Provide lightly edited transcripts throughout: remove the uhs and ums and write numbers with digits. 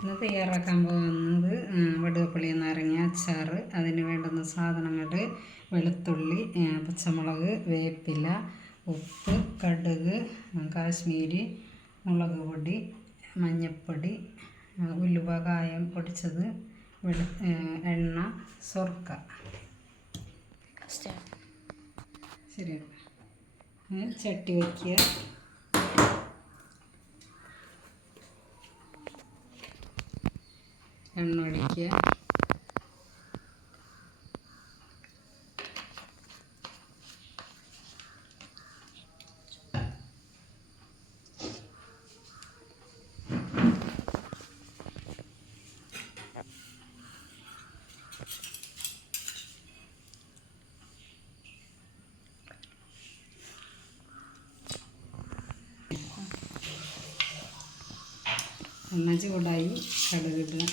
ഇന്ന് തയ്യാറാക്കാൻ പോകുന്നത് വടുകപ്പുളി നാരങ്ങ അച്ചാർ. അതിന് വേണ്ടുന്ന സാധനങ്ങൾ: വെളുത്തുള്ളി, പച്ചമുളക്, വേപ്പില, ഉപ്പ്, കടുക്, കാശ്മീരി മുളക് പൊടി, മഞ്ഞൾപ്പൊടി, ഉലുവ കായം പൊടിച്ചത്, എണ്ണ, സ്വർക്ക. ശരിയാണ്. ചട്ടി വയ്ക്കുക. എണ്ണ ഒഴിക്കുക. എണ്ണ ചൂടായി, കടുകിടുക.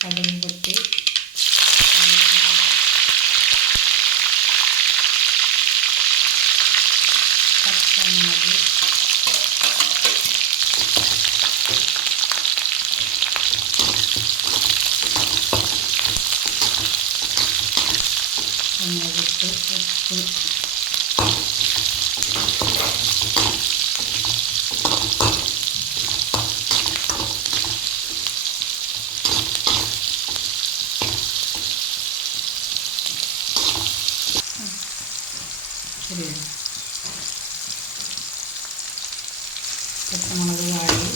കടുക് പൊട്ടി പച്ചമുളക്, മുളകിട്ട്, ഉപ്പ്, ശരിയാണ്. പച്ചമുളക് വാടി,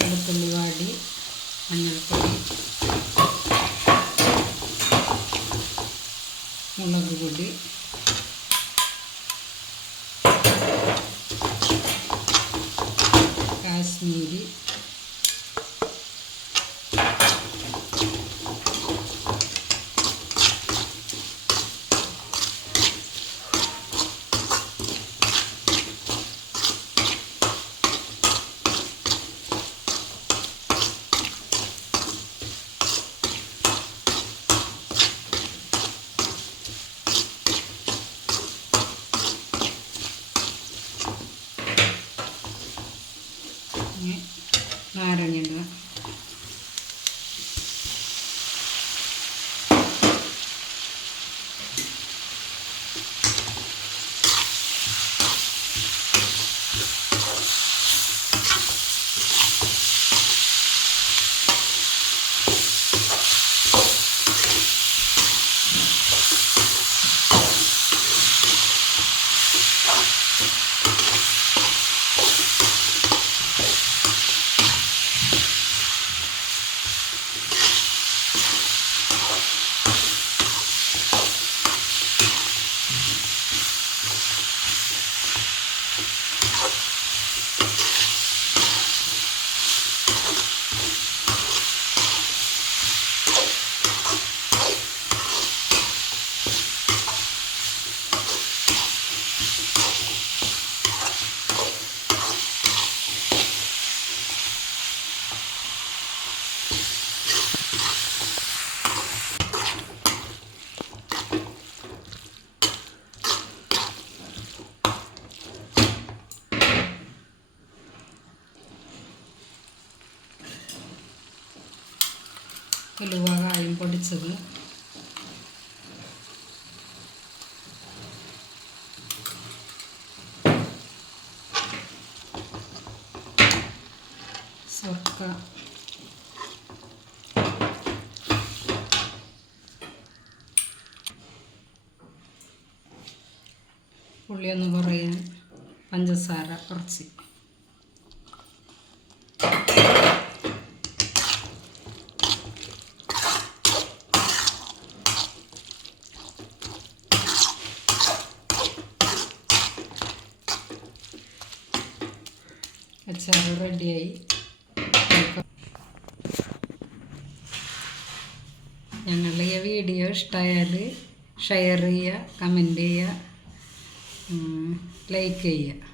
വെളുത്തുള്ളി വാടി, മഞ്ഞൾപ്പൊടി, മുളക് പൊടി, കാശ്മീരി, നാരങ്ങ ഇടുക. ഉലുവ കായം പൊടിച്ചത്, സ്വർക്ക, പുളിയൊന്ന് കുറയാൻ പഞ്ചസാര കുറച്ച്, അച്ചാർ റെഡിയായി. ഞങ്ങളുടെ ഈ വീഡിയോ ഇഷ്ടമായാൽ ഷെയർ ചെയ്യുക, കമൻറ്റ് ചെയ്യുക, ലൈക്ക് ചെയ്യുക.